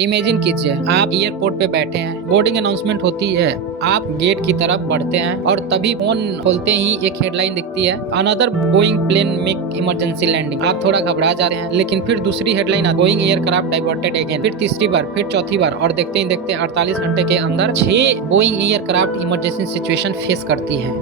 Imagine कीजिए आप airport पे बैठे हैं, बोर्डिंग अनाउंसमेंट होती है, आप गेट की तरफ बढ़ते हैं और तभी फोन खोलते ही एक हेडलाइन दिखती है, another Boeing plane make emergency landing. आप थोड़ा घबरा जाते हैं, लेकिन फिर दूसरी headline Boeing aircraft diverted again, फिर तीसरी बार, फिर चौथी बार, और देखते ही देखते 48 घंटे के अंदर 6 Boeing aircraft emergency situation face करती है।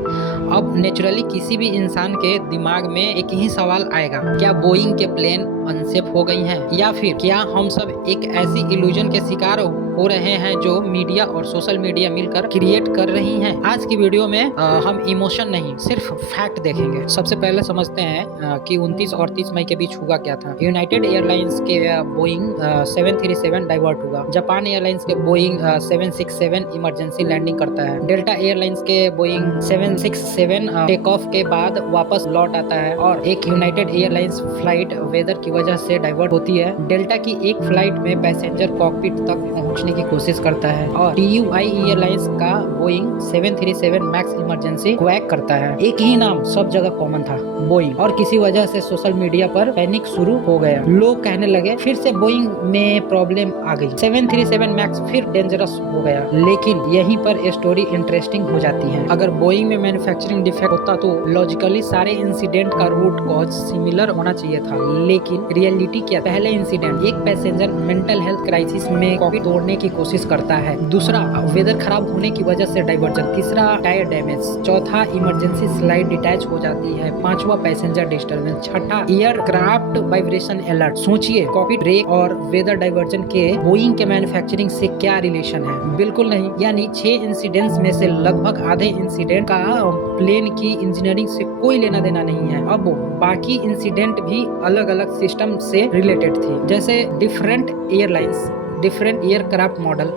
अब नेचुरली किसी भी इंसान के दिमाग में एक ही सवाल आएगा, क्या बोइंग के प्लेन अनसेफ हो गई हैं, या फिर क्या हम सब एक ऐसी इल्यूजन के शिकार हो रहे हैं जो मीडिया और सोशल मीडिया मिलकर क्रिएट कर रही हैं। आज की वीडियो में हम इमोशन नहीं, सिर्फ फैक्ट देखेंगे। सबसे पहले समझते हैं कि 29 और 30 मई के बीच हुआ क्या था। यूनाइटेड एयरलाइंस के बोइंग 737 डाइवर्ट हुआ। जापान एयरलाइंस के बोइंग 767 इमरजेंसी लैंडिंग करता है। डेल्टा एयरलाइंस के बोइंग 767 टेक ऑफ के बाद वापस लौट आता है, और एक यूनाइटेड एयरलाइंस फ्लाइट वेदर की वजह से डाइवर्ट होती है। डेल्टा की एक फ्लाइट में पैसेंजर कॉकपिट तक पहुंचने की कोशिश करता है, और TUI एयरलाइंस का बोइंग 737 मैक्स इमरजेंसी क्वैक करता है। एक ही नाम सब जगह कॉमन था, बोइंग, और किसी वजह से सोशल मीडिया पर पैनिक शुरू हो गया। लोग कहने लगे फिर से बोइंग में प्रॉब्लम आ गई, 737 मैक्स फिर डेंजरस हो गया। लेकिन यहीं पर स्टोरी इंटरेस्टिंग हो जाती है। अगर बोइंग में मैन्युफैक्चरिंग डिफेक्ट होता तो लॉजिकली सारे इंसिडेंट का रूट कॉज सिमिलर होना चाहिए था, लेकिन रियलिटी क्या? पहले इंसिडेंट, एक पैसेंजर मेंटल हेल्थ क्राइसिस में कॉकपिट तोड़ने की कोशिश करता है। दूसरा, वेदर खराब होने की वजह से डाइवर्जन। तीसरा, टायर डैमेज। चौथा, इमरजेंसी स्लाइड डिटैच हो जाती है। पांचवा, पैसेंजर डिस्टर्बेंस। छठा, एयरक्राफ्ट वाइब्रेशन अलर्ट। सोचिए, कॉकपिट ब्रेक और वेदर डाइवर्जन के बोइंग के मैन्युफैक्चरिंग से क्या रिलेशन है? बिल्कुल नहीं। यानी 6 इंसिडेंट्स में से लगभग आधे इंसिडेंट का प्लेन की इंजीनियरिंग से कोई लेना देना नहीं है। अब बाकी इंसिडेंट भी अलग अलग सिस्टम से रिलेटेड थी, जैसे different airlines, different aircraft model,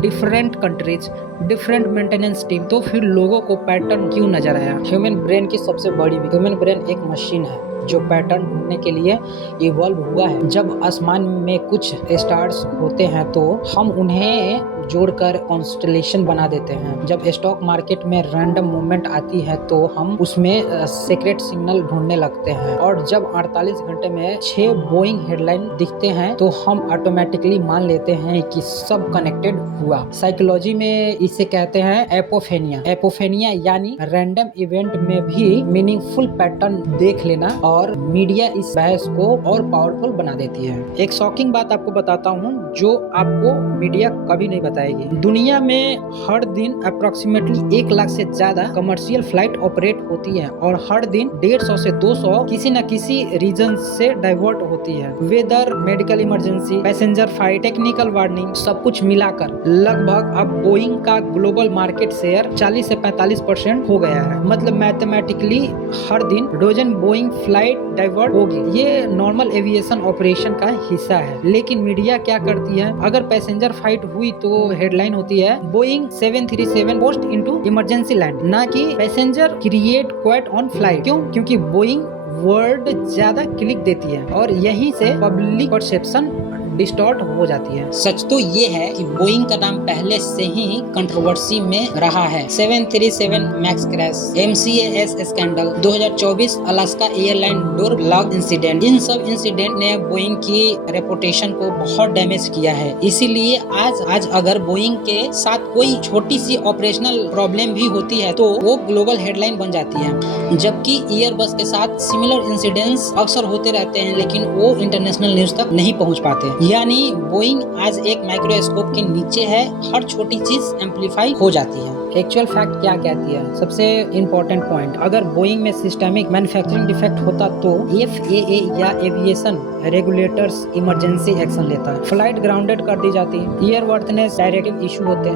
different countries, different maintenance team. तो फिर लोगों को पैटर्न क्यों नजर आया? ह्यूमन ब्रेन की सबसे बड़ी, ह्यूमन ब्रेन एक मशीन है जो पैटर्न ढूंढने के लिए इवॉल्व हुआ है। जब आसमान में कुछ स्टार्स होते हैं तो हम उन्हें जोड़कर कॉन्स्टलेशन बना देते हैं। जब स्टॉक मार्केट में रैंडम मूवमेंट आती है तो हम उसमें सीक्रेट सिग्नल ढूंढने लगते हैं, और जब 48 घंटे में 6 बोइंग हेडलाइन दिखते हैं तो हम ऑटोमेटिकली मान लेते हैं कि सब कनेक्टेड हुआ। साइकोलॉजी में इसे कहते हैं एपोफेनिया। एपोफेनिया यानी रैंडम इवेंट में भी मीनिंगफुल पैटर्न देख लेना, और मीडिया इस बहस को और पावरफुल बना देती है। एक शॉकिंग बात आपको बताता हूँ जो आपको मीडिया कभी नहीं बताएगी। दुनिया में हर दिन अप्रोक्सीमेटली 1 लाख से ज्यादा कमर्शियल फ्लाइट ऑपरेट होती है, और हर दिन 150 से 200 किसी न किसी रीजन से डाइवर्ट होती है। Weather, medical emergency, passenger flight, technical warning, सब कुछ मिलाकर लगभग अब बोइंग का ग्लोबल मार्केट शेयर 40 से 45% हो गया है। मतलब मैथमेटिकली हर दिन डोजन बोइंग फ्लाइट डाइवर्ट होगी। ये नॉर्मल एविएशन ऑपरेशन का हिस्सा है। लेकिन मीडिया क्या करती है? अगर पैसेंजर फ्लाइट हुई तो हेडलाइन होती है Boeing 737 post into emergency land, ना कि passenger create quite on flight. क्यों? क्योंकि बोइंग वर्ड ज्यादा क्लिक देती है, और यहीं से पब्लिक परसेप्शन डिस्टॉर्ट हो जाती है। सच तो ये है कि बोइंग का नाम पहले से ही कंट्रोवर्सी में रहा है। 737 max crash, MCAS scandal, 2024 Alaska airline door lock incident, इन सब इंसिडेंट ने बोइंग की रेपुटेशन को बहुत डैमेज किया है। इसीलिए आज अगर बोइंग के साथ कोई छोटी सी ऑपरेशनल प्रॉब्लम भी होती है तो वो ग्लोबल हेडलाइन बन जाती है, जबकि एयरबस के साथ सिमिलर इंसिडेंट्स अक्सर होते रहते हैं, लेकिन वो इंटरनेशनल न्यूज तक नहीं पहुंच पाते। यानी बोइंग आज एक माइक्रोस्कोप के नीचे है, हर छोटी चीज एम्पलीफाई हो जाती है। एक्चुअल फैक्ट क्या कहती है? सबसे इम्पोर्टेंट पॉइंट, अगर बोइंग में सिस्टमिक मैन्युफैक्चरिंग डिफेक्ट होता तो FAA या एविएशन रेगुलेटर्स इमरजेंसी एक्शन लेता, फ्लाइट ग्राउंडेड कर दी जाती, एयरवर्थनेस डायरेक्टिव इशू होते,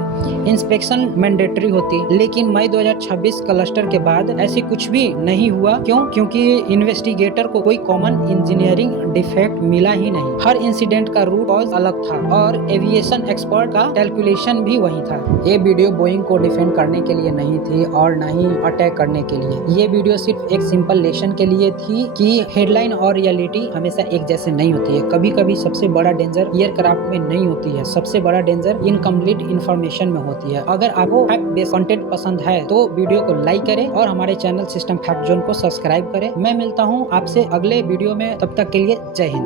इंस्पेक्शन मैंडेटरी होती। लेकिन मई 2026 क्लस्टर के बाद ऐसी कुछ भी नहीं हुआ। क्यों? क्योंकि इन्वेस्टिगेटर को कोई कॉमन इंजीनियरिंग डिफेक्ट मिला ही नहीं। हर इंसिडेंट का रूट कॉज अलग था, और एविएशन एक्सपर्ट का कैलकुलेशन भी वही था। ये वीडियो बोइंग को डिफेंड करने के लिए नहीं थी और न ही अटैक करने के लिए। ये वीडियो सिर्फ एक सिंपल लेसन के लिए थी कि हेडलाइन और रियलिटी हमेशा एक जैसे नहीं होती है। कभी कभी सबसे बड़ा डेंजर एयरक्राफ्ट में नहीं होती है, सबसे बड़ा डेंजर इनकम्प्लीट इन्फॉर्मेशन में होती है। अगर आपको फैक्ट बेस्ड कंटेंट पसंद है तो वीडियो को लाइक करें और हमारे चैनल सिस्टम फैक्ट जोन को सब्सक्राइब करें। मैं मिलता हूँ आपसे अगले वीडियो में, तब तक के लिए जय हिंद।